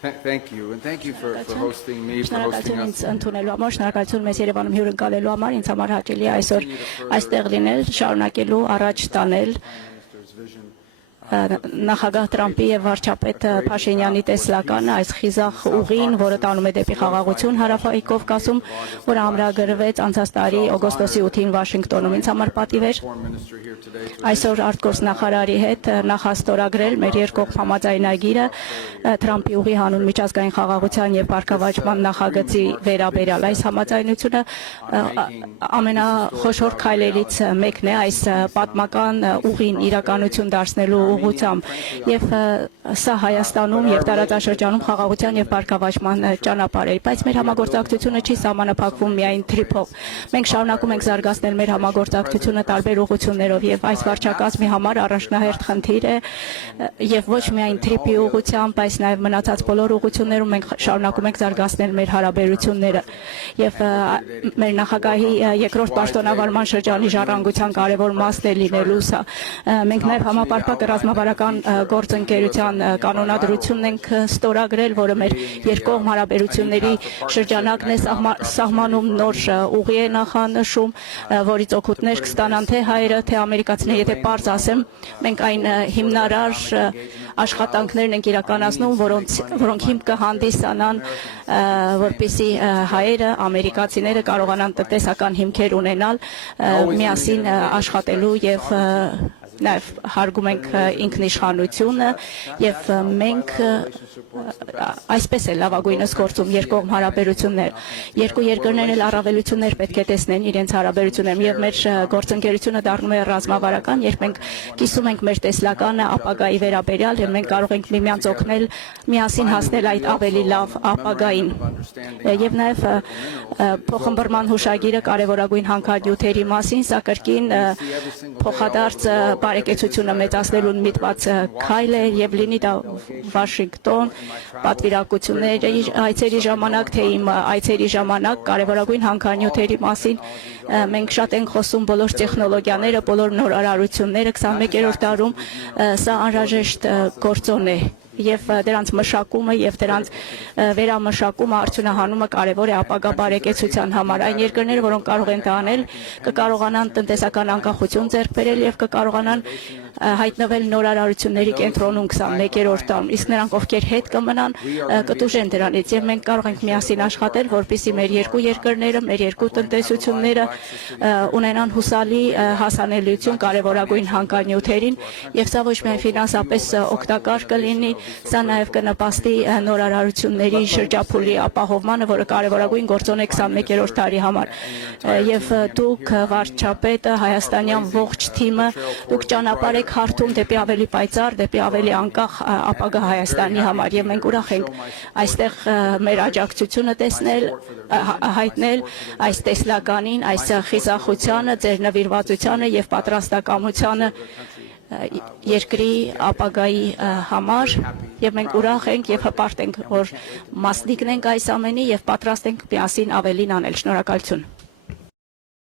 Thank you, and thank you for hosting me, for hosting us. Ընդունելու համար, շնորհակալություն մեզ Երևանում հյուրընկալելու համար, ինձ համար հաճելի է այսօր այստեղ լինել, շարունակելու առաջ տանել նախագահ Տրամփի եւ վարչապետ Փաշինյանի տեսլականը այս խիզախ ուղին, որը տանում է դեպի խաղաղություն հարավային Կովկասում, որը ամրագրվեց անցած տարի օգոստոսի 8-ին Վաշինգտոնում։ Ինձ համար պատիվ էր այսօր արտգործնախարարի հետ նախաստորագրել մեր երկկողմ համաձայնագիրը Տրամփի ուղի հանուն միջազգային խաղաղության եւ բարգավաճման նախագծի վերաբերյալ։ Այս համաձայնությունը ամենախոշոր քայլերից մեկն է այս պատմական ուղին իրականություն դարձնելու ուղղությամբ եւ սա Հայաստանում եւ տարածաշրջանում խաղաղության եւ բարգավաճման ճանապարհ է, բայց մեր համագործակցությունը չի սահմանափակվում միայն TRIP-ով։ Մենք շարունակում ենք զարգացնել մեր համագործակցությունը տարբեր ուղղություններով եւ այս վարչակազմի համար առաջնահերթ խնդիր է եւ ոչ միայն TRIP-ի ուղղությամբ, բայց նաեւ մնացած բոլոր ուղղություններում մենք շարունակում ենք զարգացնել մեր հարաբերությունները եւ մեր նախագահի երկրորդ պաշտոնավարման շրջանի ժառանգության կարևոր մասն է լինելու սա։ Մենք նաեւ համապարփակ ռազմավարական գործընկերության կանոնադրությունն ենք ստորագրել, որը մեր երկկողմ հարաբերությունների շրջանակն է սահմանում, նոր ուղի է նախանշում, որից օգուտներ կստանան թե հայերը, թե ամերիկացիները, եթե պարզ ասեմ, մենք այն հիմնարար աշխատանքներն ենք իրականացնում, որոնք հիմք կհանդիսանան, որպեսզի հայերը, ամերիկացիները կարողանան տնտեսական հիմքեր ունենալ, միասին աշխատելու եւ նաև հարգում ենք ինքնիշխանությունը եւ մենք այսպես է լավագույնս գործում երկկողմ հարաբերություններ։ Երկու երկրներն էլ առավելություններ պետք է տեսնեն իրենց հարաբերություններում եւ մեր գործընկերությունը դառնում է ռազմավարական, երբ մենք կիսում ենք մեր տեսլականը ապագայի վերաբերյալ եւ մենք կարող ենք միմյանց օգնել միասին հասնել այդ ավելի լավ ապագային։ Եվ նաև փոխըմբռնման հուշագիրը կարևորագույն հանքանյութերի մասին, սա կրկին փոխադարձ բարեկեցությունը մեծացնելուն միտված քայլ է եւ լինի դա Վաշինգտոն պատվիրակությունների այցերի ժամանակ, թե իմ այցերի ժամանակ կարևորագույն հանքանյութերի մասին մենք շատ ենք խոսում բոլոր տեխնոլոգիաները, բոլոր նորարարությունները 21-րդ դարում սա անհրաժեշտ գործոն է եւ դրանց մշակումը եւ դրանց վերամշակումը արդյունահանումը կարեւոր է ապագա բարեկեցության համար։ Այն երկրները, որոնք կարող են դա անել, կկարողանան տնտեսական անկախություն ձեռք բերել եւ կկարողանան հայտնվել նորարարությունների կենտրոնում 21-րդ դարում, իսկ նրանք ովքեր հետ կմնան կտուժեն դրանից եւ մենք կարող ենք միասին աշխատել, որպեսզի մեր երկու երկրները, մեր երկու տնտեսությունները ունենան հուսալի հասանելիություն կարևորագույն հանքանյութերին եւ սա ոչ միայն ֆինանսապես օգտակար կլինի, սա նաև կնպաստի նորարարությունների շրջափուլի ապահովմանը, որը կարևորագույն գործոն է 21-րդ դարի համար։ Եվ դուք վարչապետը, հայաստանյան ողջ թիմը, դուք ճանապարհ եք հարթում դեպի ավելի պայծառ, դեպի ավելի անկախ ապագա Հայաստանի համար եւ մենք ուրախ ենք այստեղ մեր աջակցությունը տեսնել, հայտնել այս տեսլականին, այս խիզախությանը, ձեր նվիրվածությանը եւ պատրաստակամությանը երկրի ապագայի համար եւ մենք ուրախ ենք եւ հպարտ ենք, որ մասնիկն ենք այս ամենի եւ պատրաստ ենք միասին ավելին անել։ Շնորհակալություն։